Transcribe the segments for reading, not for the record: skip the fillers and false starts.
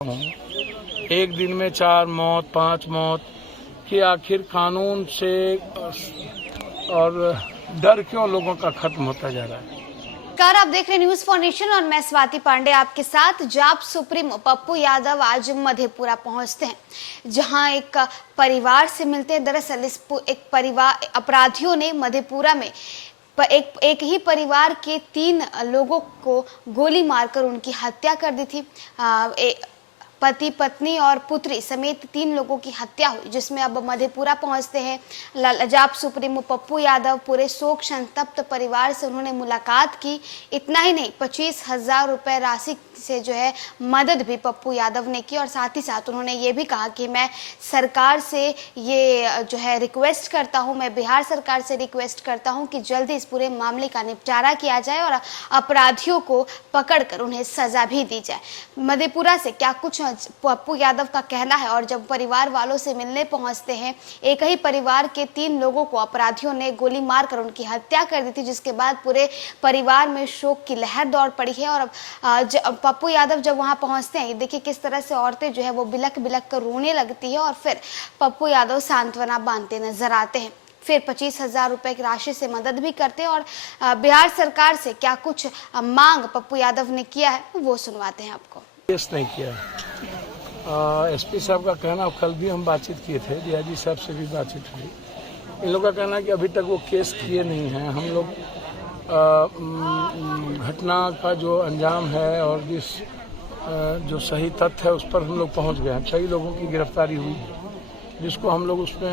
एक दिन में 4 मौत 5 मौत कि आखिर कानून से और डर क्यों लोगों का खत्म होता जा रहा है। नमस्कार, आप देख रहे हैं न्यूज फॉर नेशन और मैं स्वाति पांडे आपके साथ। जाप सुप्रीमो पप्पू यादव आज मधेपुरा पहुंचते हैं, जहां एक परिवार से मिलते हैं। दरअसल एक परिवार अपराधियों ने मधेपुरा में एक ही परिवार के 3 लोगों को गोली मारकर उनकी हत्या कर दी थी। पति पत्नी और पुत्री समेत 3 लोगों की हत्या हुई, जिसमें अब मधेपुरा पहुंचते हैं जाप सुप्रीमो पप्पू यादव। पूरे शोक संतप्त परिवार से उन्होंने मुलाकात की। इतना ही नहीं, 25,000 रुपए राशि से जो है मदद भी पप्पू यादव ने की और साथ ही साथ उन्होंने ये भी कहा कि मैं सरकार से ये जो है रिक्वेस्ट करता हूँ, मैं बिहार सरकार से रिक्वेस्ट करता हूँ कि जल्दी इस पूरे मामले का निपटारा किया जाए और अपराधियों को पकड़कर उन्हें सजा भी दी जाए। मधेपुरा से क्या कुछ पप्पू यादव का कहना है। और जब परिवार वालों से मिलने पहुंचते हैं, एक ही परिवार के 3 लोगों को अपराधियों ने गोली मारकर उनकी हत्या कर दी थी, जिसके बाद पूरे परिवार में शोक की लहर दौड़ पड़ी है। और पप्पू यादव जब वहां पहुंचते हैं, देखिए किस तरह से औरतें जो है वो बिलक बिलक कर रोने लगती है और फिर पप्पू यादव सांत्वना बांधते नजर आते हैं। फिर 25,000 रुपए की राशि से मदद भी करते हैं। और बिहार सरकार से क्या कुछ मांग पप्पू यादव ने किया है वो सुनवाते हैं आपको। केस नहीं किया। एसपी साहब का कहना, कल भी हम बातचीत किए थे, डीआईजी साहब से भी बातचीत हुई। इन लोगों का कहना है कि अभी तक वो केस किए नहीं हैं। हम लोग घटना का जो अंजाम है और जो सही तथ्य है उस पर हम लोग पहुंच गए हैं। कई लोगों की गिरफ्तारी हुई, जिसको हम लोग उसमें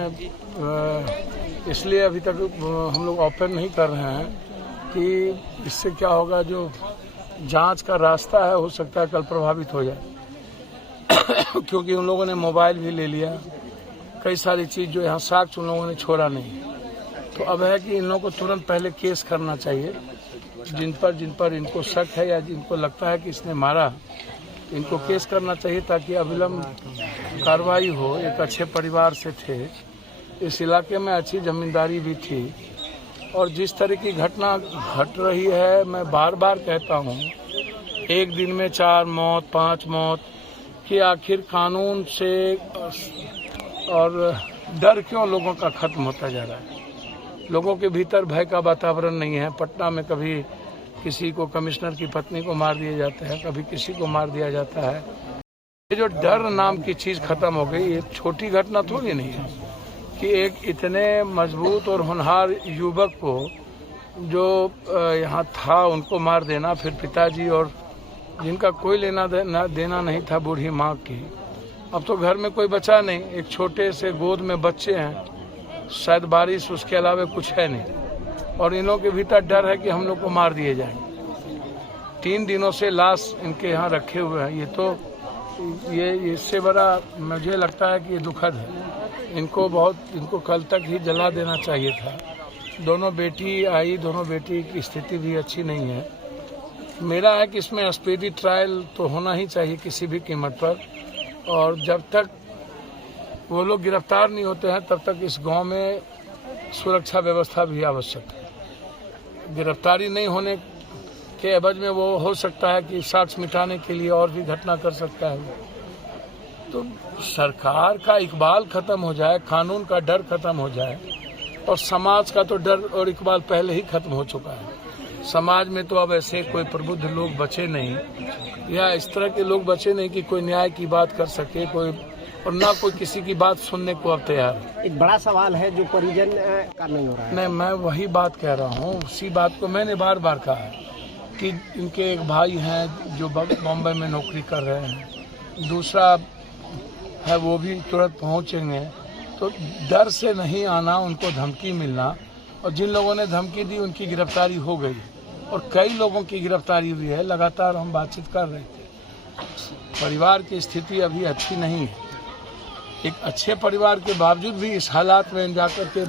इसलिए अभी तक हम लोग ओपन नहीं कर रहे हैं कि इससे क्या होगा, जो जांच का रास्ता है हो सकता है कल प्रभावित हो जाए क्योंकि उन लोगों ने मोबाइल भी ले लिया, कई सारी चीज़ जो यहाँ साक्ष्य उन लोगों ने छोड़ा नहीं। तो अब है कि इन लोगों को तुरंत पहले केस करना चाहिए, जिन पर इनको शक है या जिनको लगता है कि इसने मारा, इनको केस करना चाहिए ताकि अविलंब कार्रवाई हो। एक अच्छे परिवार से थे, इस इलाके में अच्छी जमींदारी भी थी, और जिस तरह की घटना घट रही है, मैं बार बार कहता हूँ, एक दिन में 4 मौत 5 मौत कि आखिर कानून से और डर क्यों लोगों का खत्म होता जा रहा है। लोगों के भीतर भय का वातावरण नहीं है। पटना में कभी किसी को, कमिश्नर की पत्नी को मार दिए जाते हैं, कभी किसी को मार दिया जाता है। ये जो डर नाम की चीज़ खत्म हो गई, ये छोटी घटना थोड़ी नहीं है कि एक इतने मजबूत और होनहार युवक को जो यहाँ था उनको मार देना, फिर पिताजी और जिनका कोई लेना देना नहीं था बूढ़ी माँ की। अब तो घर में कोई बचा नहीं, एक छोटे से गोद में बच्चे हैं, शायद बारिश, उसके अलावा कुछ है नहीं, और इनों के भीतर डर है कि हम लोग को मार दिए जाएंगे। 3 दिनों से लाश इनके यहाँ रखे हुए हैं। ये तो ये इससे बड़ा मुझे लगता है कि ये दुखद है। इनको कल तक ही जला देना चाहिए था। दोनों बेटी आई, दोनों बेटी की स्थिति भी अच्छी नहीं है। मेरा है कि इसमें स्पीडी ट्रायल तो होना ही चाहिए किसी भी कीमत पर, और जब तक वो लोग गिरफ्तार नहीं होते हैं तब तक इस गांव में सुरक्षा व्यवस्था भी आवश्यक है। गिरफ्तारी नहीं होने के एवज में वो हो सकता है कि साक्ष्य मिटाने के लिए और भी घटना कर सकता है। तो सरकार का इकबाल खत्म हो जाए, कानून का डर खत्म हो जाए, और समाज का तो डर और इकबाल पहले ही खत्म हो चुका है। समाज में तो अब ऐसे कोई प्रबुद्ध लोग बचे नहीं, या इस तरह के लोग बचे नहीं कि कोई न्याय की बात कर सके, कोई, और ना कोई किसी की बात सुनने को अब तैयार है। एक बड़ा सवाल है जो परिजन का नहीं हो रहा है। नहीं, मैं वही बात कह रहा हूँ, उसी बात को मैंने बार बार कहा है कि इनके एक भाई हैं जो बॉम्बे में नौकरी कर रहे हैं, दूसरा है वो भी तुरंत पहुँचेंगे। तो डर से नहीं आना, उनको धमकी मिलना, और जिन लोगों ने धमकी दी उनकी गिरफ्तारी हो गई, और कई लोगों की गिरफ्तारी हुई है। लगातार हम बातचीत कर रहे थे। परिवार की स्थिति अभी अच्छी नहीं है। एक अच्छे परिवार के बावजूद भी इस हालात में जाकर के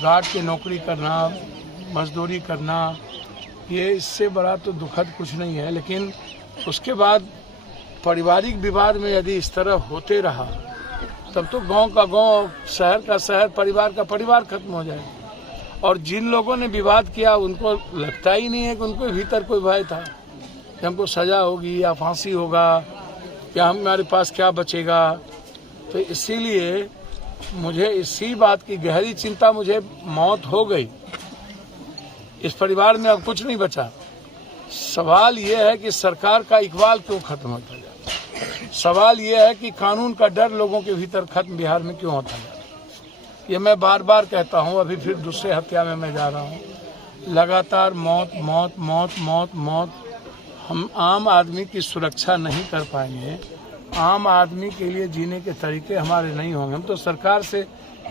गार्ड की नौकरी करना, मजदूरी करना, ये इससे बड़ा तो दुखद कुछ नहीं है। लेकिन उसके बाद पारिवारिक विवाद में यदि इस तरह होते रहा तब तो गांव का गांव, शहर का शहर, परिवार का परिवार खत्म हो जाएगा। और जिन लोगों ने विवाद किया उनको लगता ही नहीं है कि उनको भीतर कोई भय था कि हमको सजा होगी या फांसी होगा या हमारे पास क्या बचेगा। तो इसीलिए मुझे इसी बात की गहरी चिंता, मुझे मौत हो गई, इस परिवार में अब कुछ नहीं बचा। सवाल ये है कि सरकार का इकबाल क्यों खत्म होता जाए। सवाल ये है कि कानून का डर लोगों के भीतर खत्म बिहार में क्यों होता जाए। ये मैं बार बार कहता हूँ, अभी फिर दूसरे हत्या में मैं जा रहा हूँ। लगातार मौत मौत मौत मौत मौत। हम आम आदमी की सुरक्षा नहीं कर पाएंगे, आम आदमी के लिए जीने के तरीके हमारे नहीं होंगे। हम तो सरकार से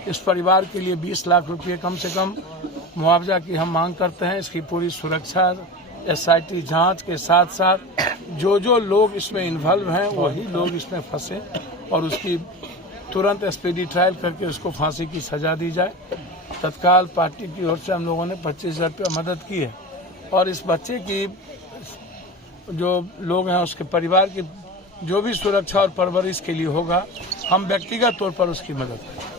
इस परिवार के लिए 20 लाख रुपये कम से कम मुआवजा की हम मांग करते हैं। इसकी पूरी सुरक्षा, SIT जांच के साथ साथ जो लोग इसमें इन्वॉल्व हैं वही लोग इसमें फंसे और उसकी तुरंत स्पीडी ट्रायल करके उसको फांसी की सजा दी जाए। तत्काल पार्टी की ओर से हम लोगों ने 25,000 रुपये मदद की है और इस बच्चे की जो लोग हैं उसके परिवार की जो भी सुरक्षा और परवरिश के लिए होगा, हम व्यक्तिगत तौर पर उसकी मदद करें।